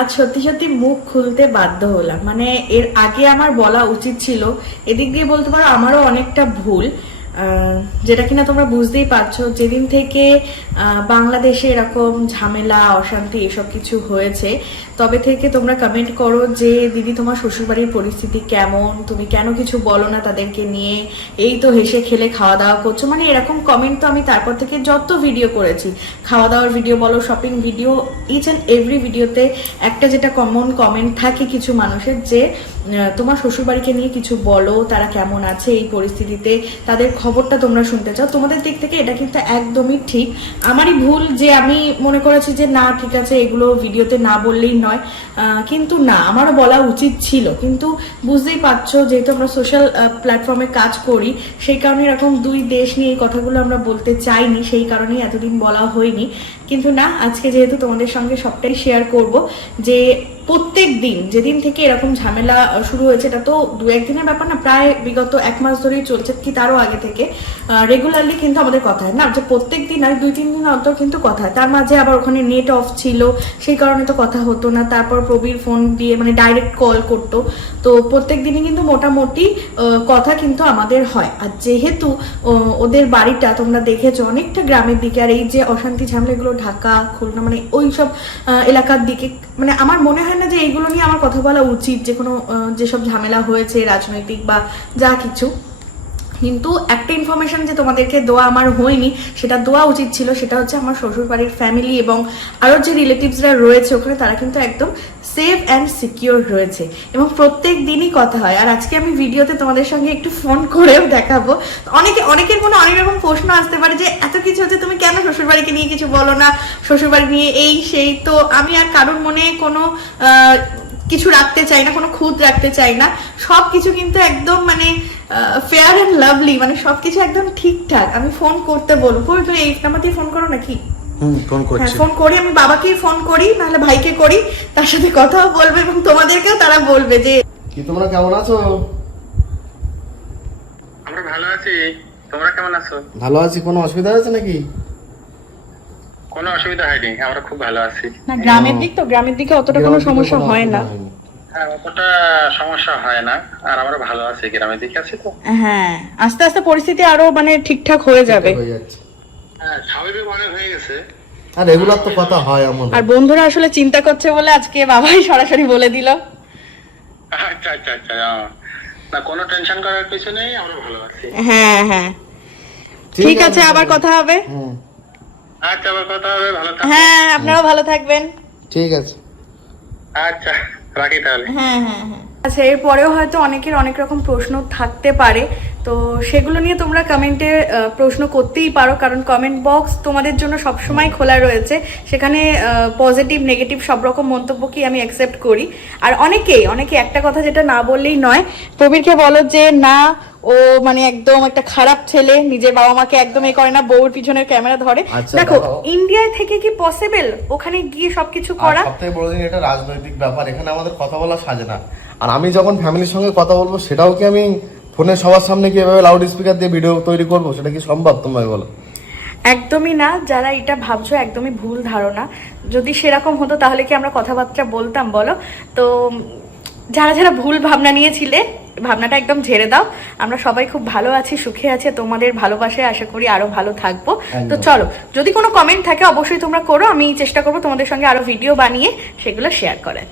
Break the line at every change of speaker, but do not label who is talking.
আজ সত্যি সত্যি মুখ খুলতে বাধ্য হলাম। মানে এর আগে আমার বলা উচিত ছিল, এদিক দিয়ে বলতে পারো আমারও অনেকটা ভুল যেটা কিনা তোমরা বুঝতেই পারছ, যেদিন থেকে বাংলাদেশে এরকম ঝামেলা, অশান্তি এসব কিছু হয়েছে তবে থেকে তোমরা কমেন্ট করো যে, দিদি, তোমার শ্বশুরবাড়ির পরিস্থিতি কেমন? তুমি কেন কিছু বলো না তাদেরকে নিয়ে? এই তো হেসে খেলে খাওয়া দাওয়া করছ। মানে এরকম কমেন্ট তো আমি তারপর থেকে যত ভিডিও করেছি খাওয়া দাওয়ার ভিডিও বলো shopping video each and every ভিডিওতে একটা যেটা কমন কমেন্ট থাকে কিছু মানুষের যে তোমার শ্বশুরবাড়িকে নিয়ে কিছু বলো, তারা কেমন আছে, এই পরিস্থিতিতে তাদের খবরটা তোমরা শুনতে চাও। তোমাদের দিক থেকে এটা কিন্তু একদমই ঠিক। আমারই ভুল যে আমি মনে করেছি যে, না, ঠিক আছে, এগুলো ভিডিওতে না বললেই নয়। আহ, কিন্তু না আমারও বলা উচিত ছিল। কিন্তু বুঝতেই পারছ যেহেতু আমরা সোশ্যাল প্ল্যাটফর্মে কাজ করি সেই কারণে এরকম দুই দেশ নিয়ে এই কথাগুলো আমরা বলতে চাইনি সেই কারণেই এতদিন বলা হয়নি। কিন্তু না আজকে যেহেতু তোমাদের সঙ্গে সবটাই শেয়ার করব যে প্রত্যেক দিন, যেদিন থেকে এরকম ঝামেলা শুরু হয়েছে, এটা তো দু একদিনের ব্যাপার না, প্রায় বিগত এক মাস ধরেই চলছে কি তারও আগে থেকে। রেগুলারলি কিন্তু আমাদের কথা হয় না, যে প্রত্যেক দিন আর দুই তিন দিন অন্তর কিন্তু কথা হয়। তার মাঝে আবার ওখানে নেট অফ ছিল, সেই কারণে তো কথা হতো না। তারপর প্রবীর ফোন দিয়ে মানে ডাইরেক্ট কল করতো। তো প্রত্যেক দিনই কিন্তু মোটামুটি কথা কিন্তু আমাদের হয়। আর যেহেতু ওদের বাড়িটা তোমরা দেখেছ, অনেকটা গ্রামের দিকে, আর এই যে অশান্তি ঝামেলাগুলো ঢাকা, খুলনা মানে ওই সব এলাকার দিকে মানে আমার মনে হয় না যে এইগুলো নিয়ে আমার কথা বলা উচিত, যে কোনো যেসব ঝামেলা হয়েছে, রাজনৈতিক বা যা কিছু। কিন্তু একটা ইনফরমেশন যে তোমাদেরকে দেওয়া আমার হয়নি, সেটা দেওয়া উচিত ছিল, সেটা হচ্ছে আমার শ্বশুর বাড়ির ফ্যামিলি এবং আরও যে রিলেটিভসরা রয়েছে ওখানে, তারা কিন্তু একদম সেফ অ্যান্ড সিকিওর রয়েছে। এবং প্রত্যেক দিনই কথা হয়। আর আজকে আমি ভিডিওতে তোমাদের সঙ্গে একটু ফোন করেও দেখাবো। অনেকে, অনেকের মনে অনেক রকম প্রশ্ন আসতে পারে যে, এত কিছু হচ্ছে, তুমি কেন শ্বশুরবাড়িকে নিয়ে কিছু বলো না? শ্বশুরবাড়ি নিয়ে এই, সেই। তো আমি আর কারোর মনে কোনো কিছু রাখতে চাই না কোনো খুঁত রাখতে চাই না। সব কিছু কিন্তু একদম মানে ফেয়ার অ্যান্ড লাভলি মানে সবকিছু একদম ঠিকঠাক। আমি ফোন করতে বলব তুমি এই নাম্বার দিয়ে ফোন করো নাকি?
ফোন
হ্যাঁ
করছি।
ফোন করি আমি বাবাকেই ফোন করি নাহলে ভাইকে করি তার সাথে কথাও বলবে এবং তোমাদেরকেও তারা বলবে যে
কি তোমরা কেমন আছো?
আমরা ভালো আছি। তোমরা কেমন আছো?
ভালো আছি কোনো অসুবিধা হয়েছে নাকি?
কোনো অসুবিধা হয়নি আমরা খুব ভালো আছি।
না গ্রামের দিক তো গ্রামের দিকে অতটা কোনো সমস্যা হয় না।
অসুবিধা
হ্যাঁ অতটা সমস্যা হয় না আর আমরা ভালো আছি গ্রামের দিকে আছি তো।
হ্যাঁ আস্তে আস্তে পরিস্থিতি আরও মানে ঠিকঠাক হয়ে যাবে।
হ্যাঁ
স্বাভাবিক অনেক হয়ে গেছে।
আর রেগুলার তো কথা হয় আমাদের।
আর বন্ধুরা আসলে চিন্তা করছে বলে আজকে বাবাই সরাসরি বলে দিল।
আচ্ছা আচ্ছা আচ্ছা। না কোনো টেনশন করার কিছু নেই আমরা ভালো আছি।
হ্যাঁ হ্যাঁ। ঠিক আছে আবার কথা হবে।
হুম।
আচ্ছা আবার কথা হবে ভালো থাকবেন।
হ্যাঁ আপনারাও ভালো থাকবেন।
ঠিক আছে।
আচ্ছা রাখি তাহলে।
হ্যাঁ হ্যাঁ হ্যাঁ। আচ্ছা এরপরেও হয়তো অনেকের অনেক রকম প্রশ্ন থাকতে পারে। তো সেগুলো নিয়ে তোমরা কমেন্টে প্রশ্ন করতেই পারো কারণ কমেন্ট বক্স তোমাদের জন্য সবসময় খোলা রয়েছে। সেখানে পজিটিভ নেগেটিভ সব রকম মন্তব্যকেই আমি অ্যাকসেপ্ট করি। আর অনেকেই অনেকে একটা কথা যেটা না বললেই নয় প্রবীরকে বলো যে না ও মানে একদম একটা খারাপ ছেলে নিজের বাবা মাকে একদম এ করে না বউর পিছনের ক্যামেরা ধরে।
আচ্ছা,
দেখো ইন্ডিয়ায় থেকে কি পসিবল ওখানে গিয়ে সবকিছু করা?
সবথেকে বড় জিনিস এটা রাজনৈতিক ব্যাপার। এখানে আমাদের কথা বলা সাজে না। আর আমি যখন ফ্যামিলির সঙ্গে কথা বলব সেটাও কি আমি ফোনে সবার সামনে কি এভাবে লাউড স্পিকার দিয়ে ভিডিও তৈরি করব? সেটা কি সম্ভব তোমরা বলো?
একদমই না যারা এটা ভাবছ একদমই ভুল ধারণা। যদি সেরকম হতো তাহলে কি আমরা কথাবার্তা বলতাম বলো? তো যারা যারা ভুল ভাবনা নিয়েছিলে ভাবনাটা একদম ঝেড়ে দাও। আমরা সবাই খুব ভালো আছি সুখে আছে তোমাদের ভালোবাসায় আশা করি আরও ভালো থাকব। তো চলো যদি কোনো কমেন্ট থাকে অবশ্যই তোমরা করো আমি চেষ্টা করব তোমাদের সঙ্গে আরও ভিডিও বানিয়ে সেগুলো শেয়ার করার।